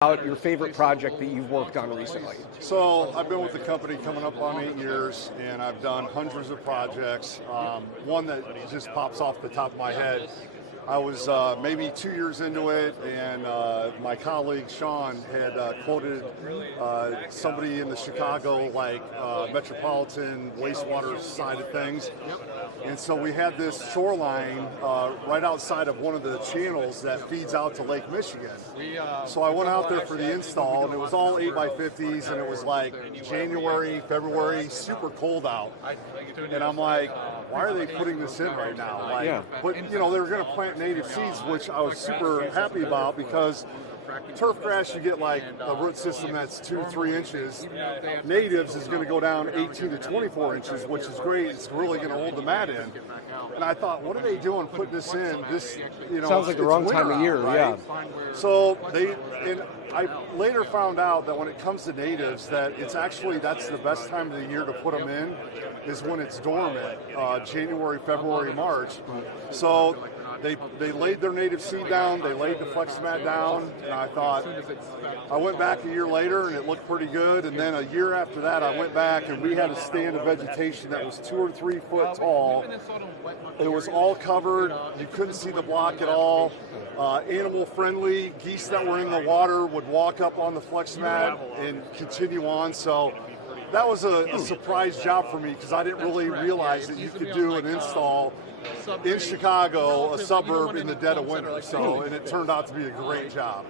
About your favorite project that you've worked on recently. So I've been with the company coming up on 8 years, and I've done hundreds of projects. One that just pops off the top of my head. I was maybe 2 years into it, and my colleague Sean had quoted somebody in the Chicago metropolitan wastewater side of things. And so we had this shoreline right outside of one of the channels that feeds out to Lake Michigan. So I went out there for the install, and it was all 8x50s, and it was like January, February, super cold out. And I'm like, why are they putting this in right now? But you know, they were going to plant native seeds, which I was super happy about, because turf grass, you get like a root system that's 2-3 inches. Natives is going to go down 18 to 24 inches, which is great. It's really going to hold the mat in. And I thought, what are they doing putting this in? This, you know, sounds like the wrong time of year, right? Yeah. So I later found out that when it comes to natives, that it's actually, that's the best time of the year to put them in, is when it's dormant, January, February, March. So they laid their native seed down, they laid the Flexamat down, and I thought, I went back a year later and it looked pretty good, and then a year after that I went back and we had a stand of vegetation that was 2 or 3 foot tall. It was all covered, you couldn't see the block at all. Animal friendly, geese that were in the water would walk up on the Flexamat and continue on. So that was a surprise job for me, because I didn't really realize that you could do an install in Chicago, a suburb, in the dead of winter. So, and it turned out to be a great job.